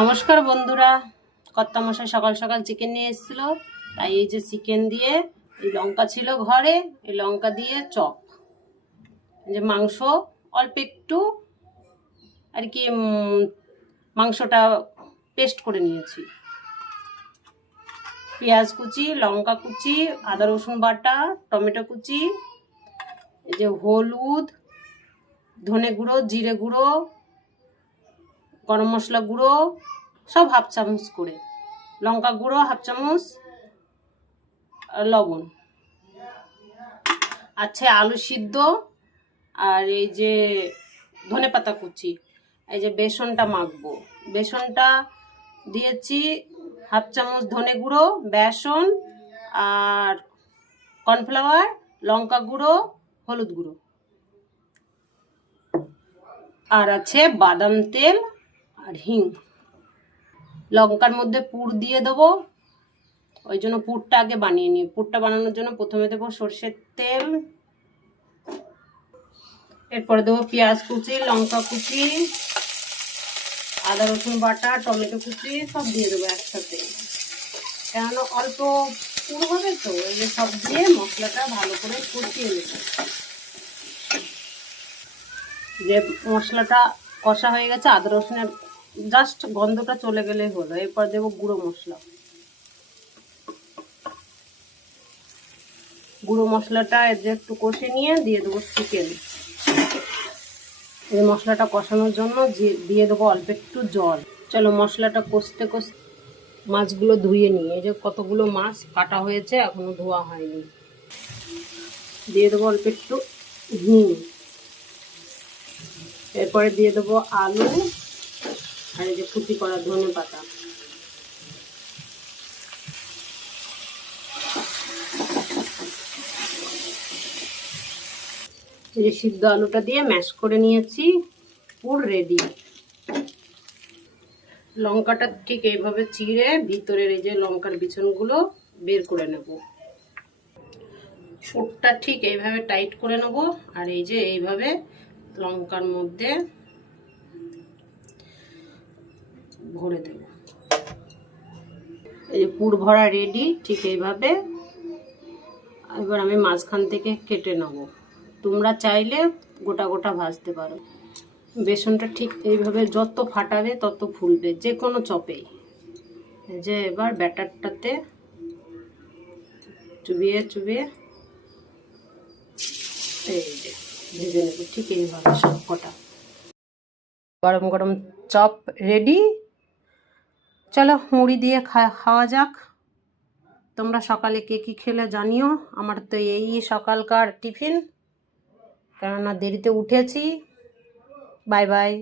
নমস্কার বন্ধুরা। কর্তা মশাই সকাল সকাল চিকেন নিয়ে এসেছিল। তাই এই যে চিকেন দিয়ে এই লঙ্কা ছিল ঘরে, এই লঙ্কা দিয়ে চপ। যে মাংস, অল্প একটু আর কি মাংসটা পেস্ট করে নিয়েছি। পেঁয়াজ কুচি, লঙ্কা কুচি, আদা রসুন বাটা, টমেটো কুচি, এই যে হলুদ, ধনে গুঁড়ো, জিরে গুঁড়ো গরম মশলা গুঁড়ো, সব হাফ চামচ করে। লঙ্কা গুঁড়ো, হাফ চামচ লবণ। আছে আলু সিদ্ধ, আর এই যে ধনে পাতা কুচি। এই যে বেসনটা মাখবো। বেসনটা দিয়েছি হাফ চামচ ধনে গুঁড়ো, বেসন, আর কর্নফ্লাওয়ার, লঙ্কা গুঁড়ো, হলুদ গুঁড়ো। আর আছে বাদাম তেল আর হিং। লঙ্কার মধ্যে পুর দিয়ে দেবো। ওই জন্য পুরটা আগে বানিয়ে নিই। পুরটা বানানোর জন্য প্রথমে দেবো সর্ষের তেল। এরপরে দেবো পেঁয়াজ কুচি, লঙ্কা কুচি, আদা, রসুন বাটা, টমেটো কুচি, সব দিয়ে দেবো একসাথে। কেননা অল্প পুর হবে তো, এই যে সব দিয়ে মশলাটা ভালো করে কষিয়ে নেব। যে মশলাটা কষা হয়ে গেছে, আদা, রসুনের জাস্ট গন্ধটা চলে গেলেই হলো, এরপর দেবো গুঁড়ো মশলা। গুঁড়ো মশলাটা এর একটু কষে নিয়ে দিয়ে দেবো চিকেন এই মশলাটা কষানোর জন্য দিয়ে দেবো অল্প একটু জল। চলো মশলাটা কষতে কষতে মাছগুলো ধুয়ে নিই। এই যে কতগুলো মাছ কাটা হয়েছে, এখনও ধোয়া হয়নি। দিয়ে দেবো অল্প একটু হিং এরপরে দিয়ে দেবো আলু। আর এই যে কুচি করা ধনে পাতা। এই যে সিদ্ধ আলুটা দিয়ে ম্যাশ করে নিয়েছি, পুর রেডি লঙ্কাটা ঠিক এইভাবে চিড়ে ভিতরের এই যে লঙ্কার বিছনগুলো বের করে নেব। পুরটা ঠিক এইভাবে টাইট করে নেব, আর এই যে এইভাবে লঙ্কার মধ্যে ভরে দেব। এই যে পুর ভরা রেডি ঠিক এইভাবে। এবার আমি মাঝখান থেকে কেটে নেব। তোমরা চাইলে গোটা গোটা ভাজতে পারো। বেসনটা ঠিক এইভাবে যত ফাটাবে তত ফুলবে, যে কোনো চপেই। যে এবার ব্যাটারটাতে চুবিয়ে চুবিয়ে ভেজে নেব, ঠিক এইভাবে সব কটা গরম গরম চপ রেডি চলো মুড়ি দিয়ে খাওয়া যাক। তোমরা সকালে কে কী খেলে জানিও। আমার তো এই সকালকার টিফিন। কেননা দেরিতে উঠেছি। Bye bye.